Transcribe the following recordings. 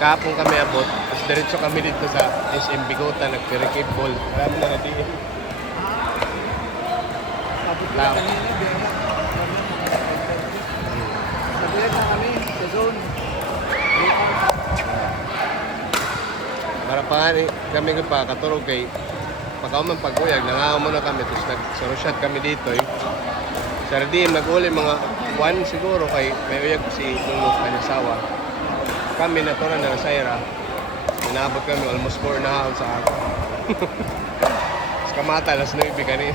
Kahapon kami abot, tapos diretso kami dito sa SM Bigota, nag-pirikip ball. Marami na natin. Abot ko lang kanina, biya. Nabiyak na kami sa zone. Para pa kami pa katurog kay pagkauman pag-uyag, nangaw muna kami, tapos nag-shot kami dito eh. Sardim, nag-uli mga 1 siguro kay may uyag si Lulu Kanisawa. Kami natural na Saira. Inabot kami almost 4 na half sa ako. Tapos kamata, alas 9 kanina.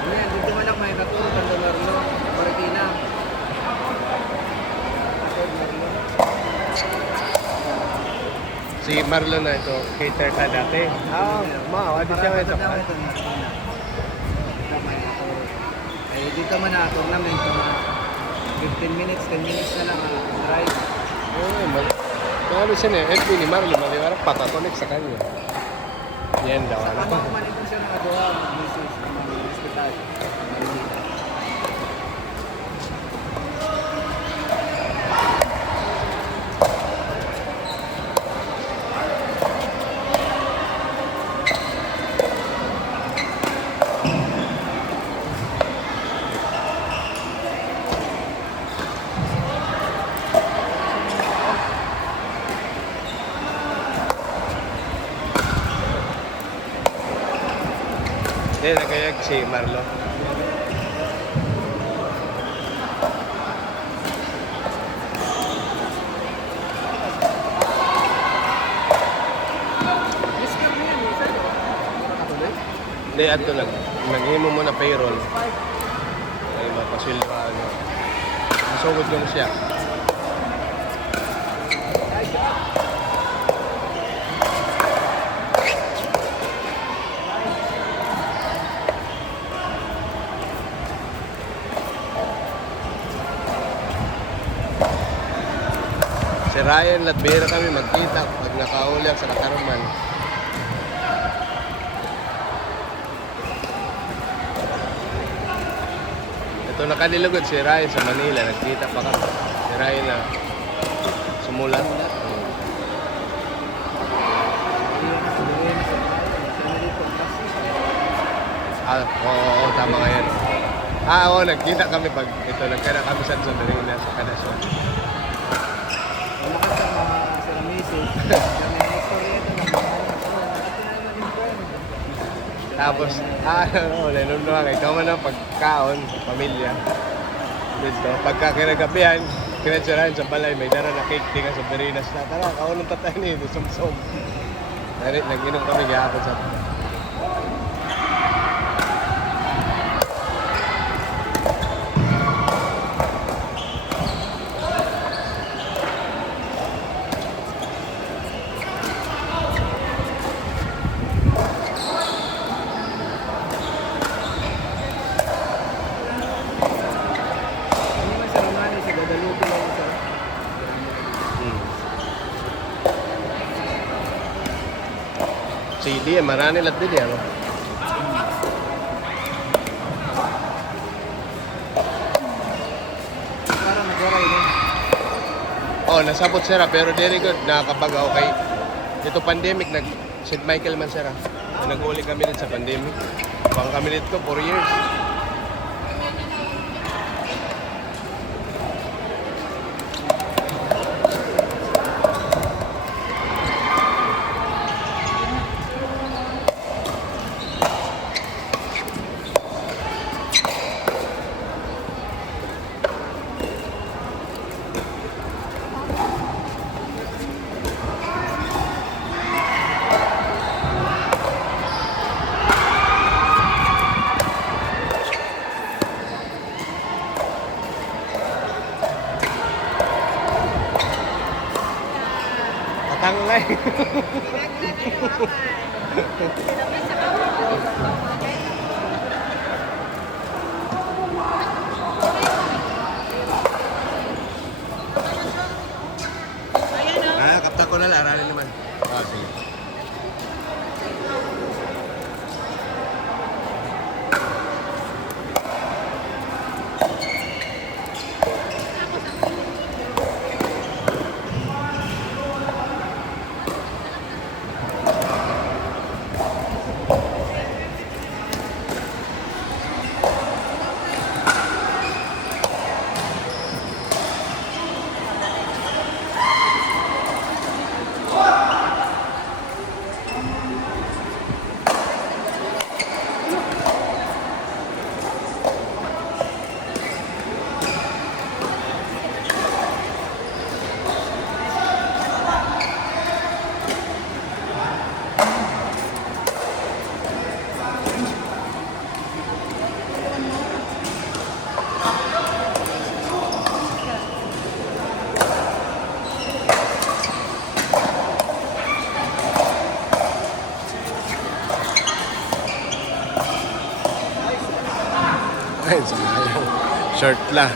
Ngayon, dito man lang may naturo sa Dolarlo, Marikina. Si Marlon na ito, cater ka dati. Adi siya nga ito. Dito man na tournament mga 15 minutes, 10 minutes na lang drive. Marami siya na, FB ni Marlon, maliwarang pakakonek sa kanya. Yan daw. Sa ano man ito siya nakagawa, mag-message sa mga hospital. Hindi, nagayag si Marlo. Hindi, ato naghimo mo na payroll. Ay, mapasilwa, ano. Masugod ko na siya. Si Ryan Latbera kami magkita pag nakaulit sa Katarman. Ito nakalilugod si Ryan sa Manila, nagkita pa kami. Si Ryan na sumulat. Oo, tama nga yan. Oo, nagkita kami pag ito, nagkita kami sa Manila sa Kanasyon. Malakas ang mga sila message. Kami ang istorya ito ng mga Tapos, nanunuha kayo. Ikaw man ang pagkaon sa pamilya. Dito, pagka kinagabihan, kinatsurahan sa balay, may dara na cake, tinga sa Berinas na. Tara, kaunong tatay ni sumsum. Nag-inom kami gahapon sa CD, marami lang din yan. Parang nag-waray din. Oh, nasabot sira pero very good. Nakakabagaw kay ito pandemic nag St. Michael man sira. Nag-uli kami din sa pandemic. Pang kami dito 4 years. Katangay. Kapta ko na lang, aralin naman. Sige. Short lang.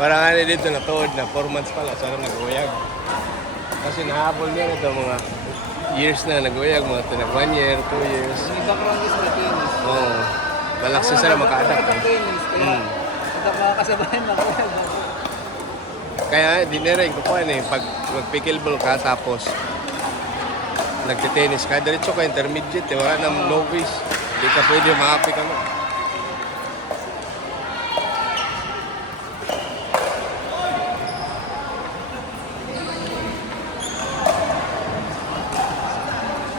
Parang ano dito na tuod na 4 months pala, sana nag-uyag. Kasi nahabol niya ito mga years na nag-uyag, mga tinag 1 year, 2 years. Yung iba krong is matinis. Oo. Balaksa sila maka-adapt. Matinis, kaya makakasabayan na ko. Kaya di na rin ko eh, pag mag-pickleball ka tapos nagtitennis ka, diretso ka intermediate, wala nang novice. Hindi ka pwede maapi ka mo.